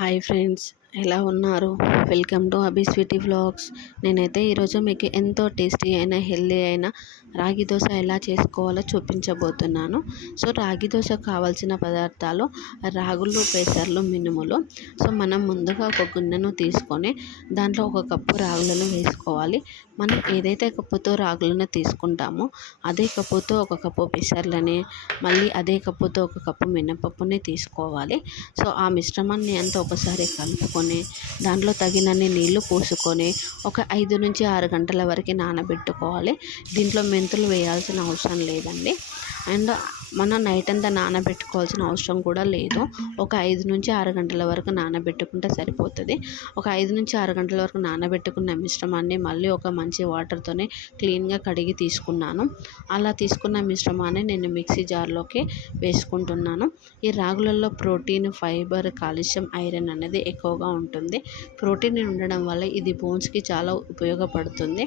Hi friends, ఎలా ఉన్నారు? Welcome to Abhi sweetie vlogs. నేనైతే ఈరోజు మీకు ఎంతో టేస్టీ అయిన హెల్దీ అయిన రాగి దోశ ఎలా చేసుకోవాలో చూపించబోతున్నాను. సో రాగి దోశ కావాల్సిన పదార్థాలు రాగులు, పెసర్లు, మినుములు. సో మనం ముందుగా ఒక గిన్నెను తీసుకొని దాంట్లో ఒక కప్పు రాగులను వేసుకోవాలి. మనం ఏదైతే కప్పుతో రాగులను తీసుకుంటామో అదే కప్పుతో ఒక కప్పు పెసర్లని, మళ్ళీ అదే కప్పుతో ఒక కప్పు మినపప్పుని తీసుకోవాలి. సో ఆ మిశ్రమాన్ని అంతా ఒకసారి కలుపుకొని దాంట్లో తగినన్ని నీళ్లు పోసుకొని ఒక 5 నుంచి 6 గంటల వరకు నానబెట్టుకోవాలి. దీంట్లో మెంతులు వేయాల్సిన అవసరం లేదండి. అండ్ మనం నైట్ అంతా నానబెట్టుకోవాల్సిన అవసరం కూడా లేదు. ఒక 5 నుంచి 6 గంటల వరకు నానబెట్టుకుంటే సరిపోతుంది. ఒక 5 నుంచి 6 గంటల వరకు నానబెట్టుకున్న మిశ్రమాన్ని మళ్ళీ ఒక మంచి వాటర్తోనే క్లీన్గా కడిగి తీసుకున్నాను. అలా తీసుకున్న మిశ్రమాన్ని నేను మిక్సీ జార్లోకి వేసుకుంటున్నాను. ఈ రాగులలో ప్రోటీన్, ఫైబర్, కాల్షియం, ఐరన్ అనేది ఎక్కువగా ఉంటుంది. ప్రోటీన్ ఉండడం వల్ల ఇది బోన్స్కి చాలా ఉపయోగపడుతుంది.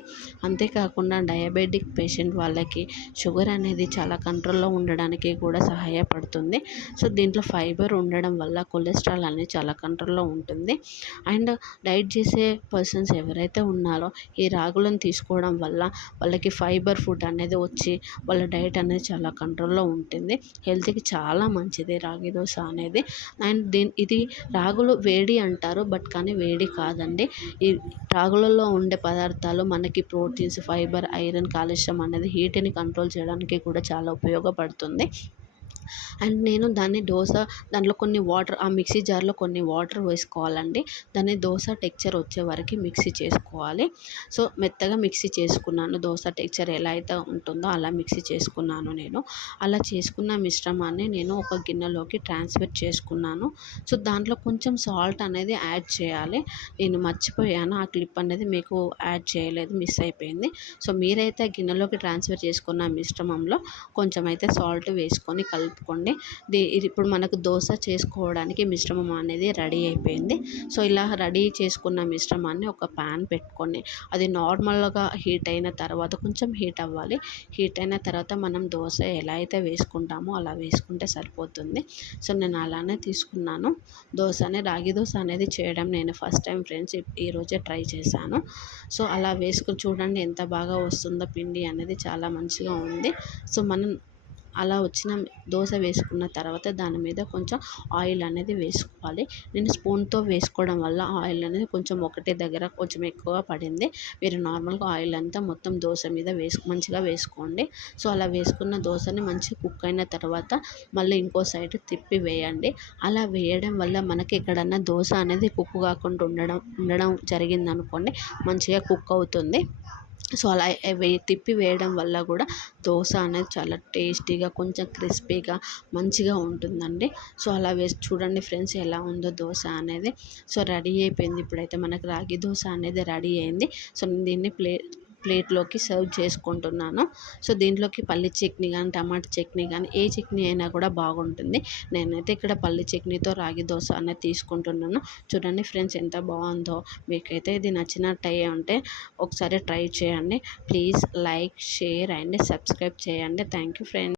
అంతేకాకుండా డయాబెటిక్ పేషెంట్ వాళ్ళకి షుగర్ అనేది చాలా కంట్రోల్లో ఉండడానికి కూడా సహాయపడుతుంది. సో దీంట్లో ఫైబర్ ఉండడం వల్ల కొలెస్ట్రాల్ అనేది చాలా కంట్రోల్లో ఉంటుంది. అండ్ డైట్ చేసే పర్సన్స్ ఎవరైతే ఉన్నారో ఈ రాగులను తీసుకోవడం వల్ల వాళ్ళకి ఫైబర్ ఫుడ్ అనేది వచ్చి వాళ్ళ డైట్ అనేది చాలా కంట్రోల్లో ఉంటుంది. హెల్త్కి చాలా మంచిది రాగి దోశ అనేది. అండ్ ఇది రాగులు వేడి అంటారు, బట్ కానీ వేడి కాదండి. ఈ రాగులలో ఉండే పదార్థాలు మనకి ప్రోటీన్స్, ఫైబర్, ఐరన్, కాల్షియం అనేది హీట్ని కంట్రోల్ చేయడానికి కూడా చాలా ఉపయోగపడుతుంది. అండ్ నేను దాంట్లో కొన్ని వాటర్, ఆ మిక్సీ జార్లో కొన్ని వాటర్ వేసుకోవాలండి. దాన్ని దోశ టెక్చర్ వచ్చే వరకు మిక్సీ చేసుకోవాలి. సో మెత్తగా మిక్సీ చేసుకున్నాను. దోశ టెక్చర్ ఎలా అయితే ఉంటుందో అలా మిక్సీ చేసుకున్నాను నేను. అలా చేసుకున్న మిశ్రమాన్ని నేను ఒక గిన్నెలోకి ట్రాన్స్ఫర్ చేసుకున్నాను. సో దాంట్లో కొంచెం సాల్ట్ అనేది యాడ్ చేయాలి. నేను మర్చిపోయాను, ఆ క్లిప్ అనేది మీకు యాడ్ చేయలేదు, మిస్ అయిపోయింది. సో మీరైతే గిన్నెలోకి ట్రాన్స్ఫర్ చేసుకున్న మిశ్రమంలో కొంచెం అయితే సాల్ట్ వేసుకొని కలుపుకోండి. ఇది ఇప్పుడు మనకు దోశ చేసుకోవడానికి మిశ్రమం అనేది రెడీ అయిపోయింది. సో ఇలా రెడీ చేసుకున్న మిశ్రమాన్ని ఒక ప్యాన్ పెట్టుకొని అది నార్మల్గా హీట్ అయిన తర్వాత, కొంచెం హీట్ అవ్వాలి. హీట్ అయిన తర్వాత మనం దోశ ఎలా అయితే వేసుకుంటామో అలా వేసుకుంటే సరిపోతుంది. సో నేను అలానే తీసుకున్నాను. రాగి దోశ అనేది చేయడం నేను ఫస్ట్ టైం ఫ్రెండ్స్, ఈరోజే ట్రై చేశాను. సో అలా వేసుకుని చూడండి ఎంత బాగా వస్తుందో, పిండి అనేది చాలా మంచిగా ఉంది. సో మనం అలా వచ్చిన దోశ వేసుకున్న తర్వాత దాని మీద కొంచెం ఆయిల్ అనేది వేసుకోవాలి. నేను స్పూన్తో వేసుకోవడం వల్ల ఆయిల్ అనేది కొంచెం ఒకటే దగ్గర కొంచెం ఎక్కువగా పడింది. మీరు నార్మల్గా ఆయిల్ అంతా మొత్తం దోశ మీద మంచిగా వేసుకోండి. సో అలా వేసుకున్న దోశని మంచిగా కుక్ అయిన తర్వాత మళ్ళీ ఇంకో సైడ్ తిప్పి వేయండి. అలా వేయడం వల్ల మనకి ఎక్కడన్నా దోశ అనేది కుక్ కాకుండా ఉండడం జరిగిందనుకోండి, మంచిగా కుక్ అవుతుంది. సో అలా తిప్పి వేయడం వల్ల కూడా దోశ అనేది చాలా టేస్టీగా, కొంచెం క్రిస్పీగా మంచిగా ఉంటుందండి. సో అలా వేసి చూడండి ఫ్రెండ్స్ ఎలా ఉందో దోశ అనేది. సో రెడీ అయిపోయింది. ఇప్పుడైతే మనకు రాగి దోశ అనేది రెడీ అయింది. సో దీన్ని ప్లేట్లోకి సర్వ్ చేసుకుంటున్నాను. సో దీంట్లోకి పల్లి చట్నీ కానీ, టమాటా చట్నీ కానీ, ఏ చట్నీ అయినా కూడా బాగుంటుంది. నేనైతే ఇక్కడ పల్లి చట్నీతో రాగి దోశ అనేది తీసుకుంటున్నాను. చూడండి ఫ్రెండ్స్ ఎంత బాగుందో. మీకైతే ఇది నచ్చినట్టు ఉంటే ఒకసారి ట్రై చేయండి. Please like, share and subscribe చేయండి. Thank you friends.